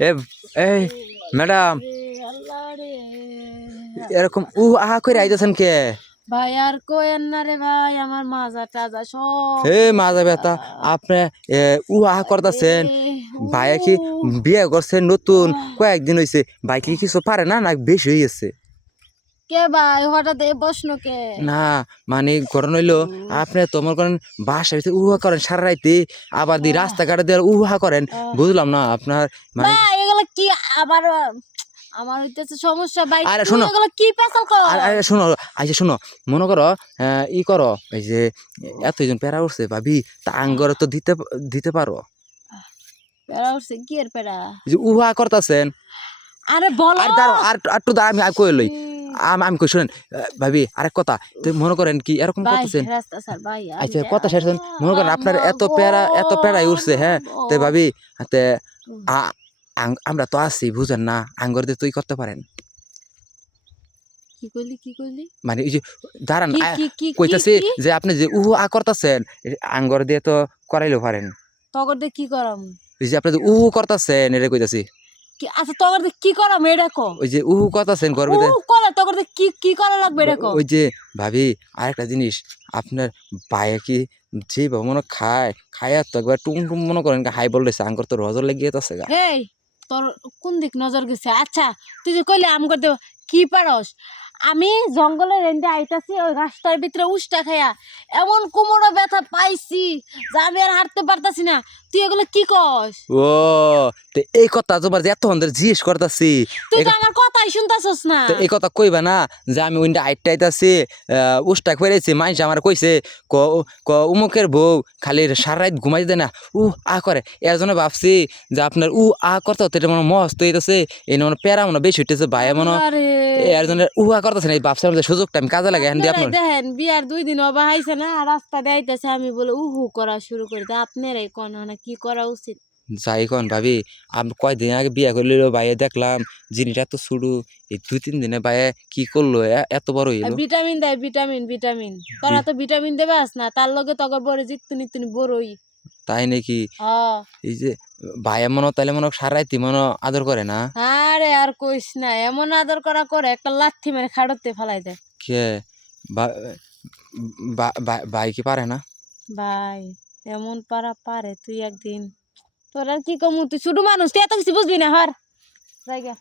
এ এই ম্যাডাম আল্লাহ রে এরকম আহা করে আইতেছেন কে? ভাই আর কোয়েন না রে ভাই, আমার মাজা টাজা সব হে মাজা ব্যথা আপনি আহা করতেছেন। ভাইয়া কি বিয়ে করছেন নতুন? কয়েকদিন হয়েছে। ভাই কি কিছু পারে না না বেশি হয়ে গেছে? কে ভাই হঠাৎ এই প্রশ্ন কে? না মানে ঘটনা হইলো আপনি তো মনে করেন বাসার ভিতরে উহা করেন সারা রাইতে, আবার দিয়ে রাস্তাঘাটে দিয়ে উহা করেন। বুঝলাম না আপনার মানে। ভাই এগুলো কি আবার আমার হইতেছে সমস্যা ভাই, আরে তুই শোনো, এগুলো কি পেছাল কর? আরে শোনো, আচ্ছা শোনো, মনে করো ই করো, এই যে এতজন প্যারা উঠছে ভাবি, তা আঙ্গরে তো দিতে দিতে পারো। পেড়া উঠছে কি এর পেড়া? এই যে উহা করতেছেন। আরে বলো। আর দাঁড়ো, আর একটু দাঁড়া, আমি কই লই। আমি কই শুনেন ভাবি, আরেক কথা, তো মনে করেন কি এরকম ভাই করতেছেন। রাস্তা স্যার ভাই আচ্ছা কথা শেষ হন। মনে করেন আপনার এত প্যারাই উঠছে, হ্যাঁ, তে ভাবি তে আমরা তো আছি বুঝেন না, আঙ্গর দিয়ে তুই করতে পারেন। কি কইলি কি কইলি? মানে এই যে দাঁড়ান, কি কি কি কি কইতাছি কি যে আপনি যে করতেছেন, আঙ্গর দিয়ে তো করাইলেও পারেন। তগর দিয়ে কি করাম? ওই যে আপনি যে করতেছেন এটা কইতাছি। কি আচ্ছা তগর দিয়ে কি করাম এটা কো? ওই যে করতেছেন ও গর্বিতে। করে তগর দিয়ে কি কি করা লাগবে এটা কো? ওই যে ভাবি আরেকটা জিনিস, আপনার পায়ে কি যে মনে খায় খায় তো একবার টুম টুম মনে করেন হাই বলতেছে, আঙ্গর তো রজর লেগে যেতেছে গা। এই তোর কোন দিক নজর গেছে? আচ্ছা তুই যে কইলে আম করতে কি পারস? আমি জঙ্গলের রেন্দে আইতাছি, ওই রাস্তার ভিতরে উষ্টা খাইয়া এমন কোমরে ব্যথা পাইছি যে আমি আর হাঁটতে পারতাছি না। তুই এগুলো কি কস? ও, তো এই কথা তোমার যে এতক্ষণ ধরে জিজ্ঞেস করতেছি, তুই তো আমার কথাই শুনতাছস না। তো এই কথা কইবা না যে আমি উইন্ডা আইটটা আইতাছি, উষ্টা করেছি, মানুষ আমার কইছে ক ক উমুকের বউ খালি সারা রাত ঘুমাই দেয় না, করে। এর জন্য ভাবছি যে আপনার করতে হতে এটা মনে মস্ত হইতেছে, এই মনে প্যারা মনে বেশি হইতেছে ভাই, মনে আরে এর জন্য করতেছে না। এই ভাবছিলাম যে সুযোগটা আমি কাজে লাগে এখন দিয়ে আপনার। দেখেন বিয়ার 2 দিন অবা হাইছে না, রাস্তা দিয়ে আইতাছে, আমি বলে উহু করা শুরু করে দিই। আপনারাই কোন না কি করা উচিত? যাই কোন ভাবি, আমি কয়দিন আগে বিয়া করলিল ভাইয়ে দেখলাম জিনিসটা তো শুরু, এই 2-3 দিনে ভাইয়ে কি করলো, এত বড় হইলো। ভিটামিন দেয়, ভিটামিন ভিটামিন। তোরা তো ভিটামিন দেবাস না, তার লগে তগর বড় জিতুনি তুনি বড়ই। তাই নাকি? হ্যাঁ। এই যে ভাইয়া মনে তাইলে মনে সারা রাইতে মনে আদর করে না? আরে আর কইস না, এমন আদর করা করে একটা লাথি মেরে খাড়তে ফেলাই দেয়। কে বা- ভাই কি পারে না? ভাই এমন পারা পারে, তুই একদিন তোর আর কি কমু, তুই ছোট মানুষ, তুই এত কিছু বুঝবি না। হর জায়গা